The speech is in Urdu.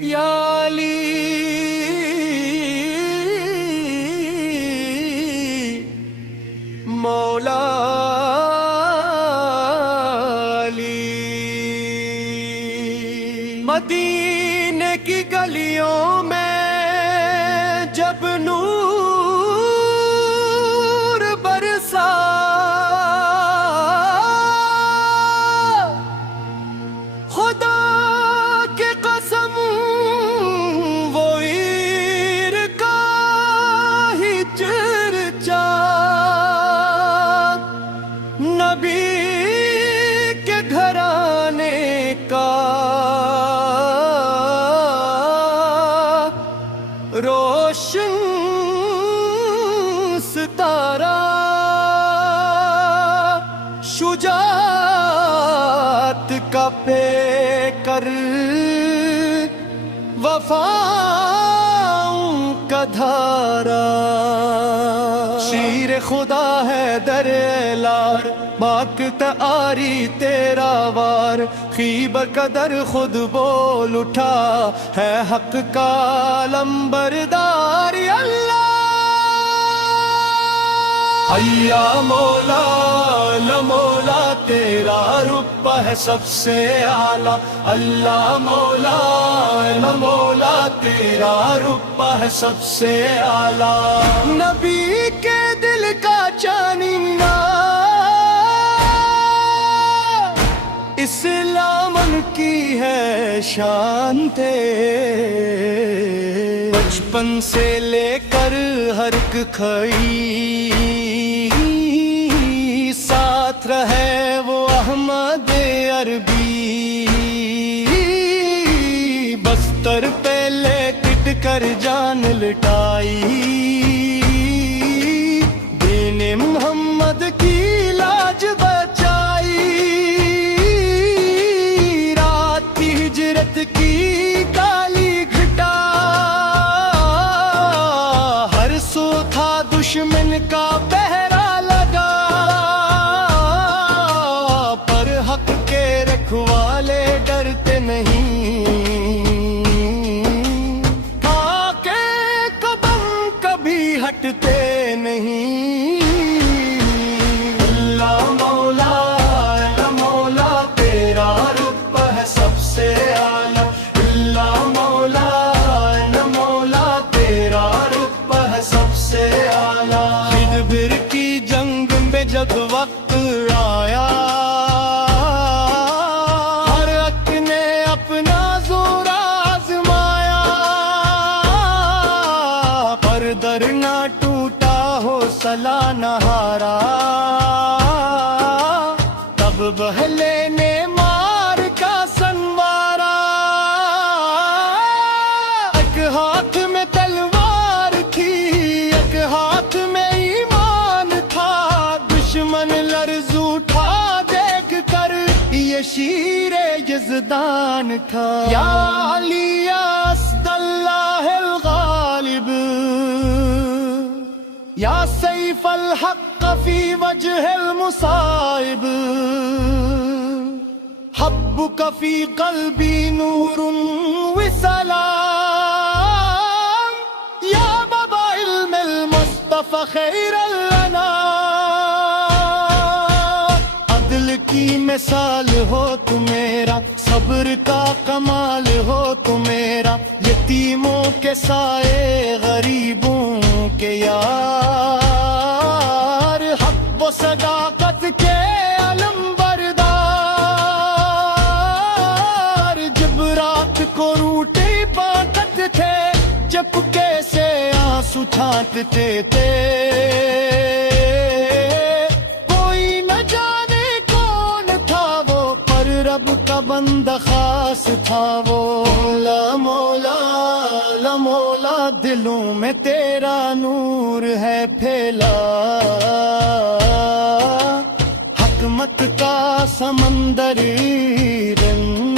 یا علی مولا علی، مدینے کی گلیوں میں جب نور برسا، خدا کی قسم وہ عیر کا ہی چرچا، نبی کے گھرانے کا روشن ستارہ، شجاعت کا پیکر، وفاؤں کا دھارا، شیر خدا ہے در لار، مانگتا آری تیرا وار، خیبر کا در خود بول اٹھا، ہے حق کا لمبردار اللہ۔ یا مولا لا مولا تیرا رتبہ ہے سب سے اعلیٰ، اللہ مولا لا مولا تیرا رتبہ ہے سب سے اعلیٰ، نبی کے دل کا چاننا، اسلام ان کی ہے شان تیرے، بچپن سے لے کر ہر ایک کھڑی ساتھ رہے وہ احمد عربی، بستر پہ لیٹ کر جان لٹائی، دین محمد کی لاج بچائی، رات کی ہجرت کی کالی گھٹا، ہر سو تھا دشمن کا پہرا لگا، پر حق کے رکھوالے ڈرتے نہیں، آگے قدم کبھی ہٹتے نہیں، اللہ مولا لا مولا تیرا رتبہ ہے سب سے اعلیٰ، اللہ مولا لا مولا تیرا رتبہ ہے سب سے اعلیٰ، خضر کی جنگ میں جب وقت آیا، ہر ایک نے اپنا زور آزمایا، پر در نہ ٹوٹا حوصلہ نہ ہارا، تب بہلے نے مار کا سنوارا، ایک ہاتھ میں تلوار تھی ایک ہاتھ میں ایمان تھا، دشمن لرز اٹھا دیکھ کر یہ شیر یزدان تھا، یا علی یا اسد اللہ الغالب، یا سیف الحق فی وجہ المصائب، حبک فی قلبی نور وسلام، یا بابا علم المصطفی خیر الانام، عدل کی مثال ہو تو میرا، صبر کا کمال ہو تو میرا، یتیموں کے سائے غریبوں کے یار، حق و صداقت کے علم بردار، جب رات کو روٹی بانٹتے تھے چپکے سے آنسو چھانٹتے تھے، کوئی نہ جانے کون تھا وہ، پر رب کا بندہ خاص تھا وہ، لا مولا لا مولا دلوں میں تیرا نور ہے پھیلا، حکمت کا سمندر رنگ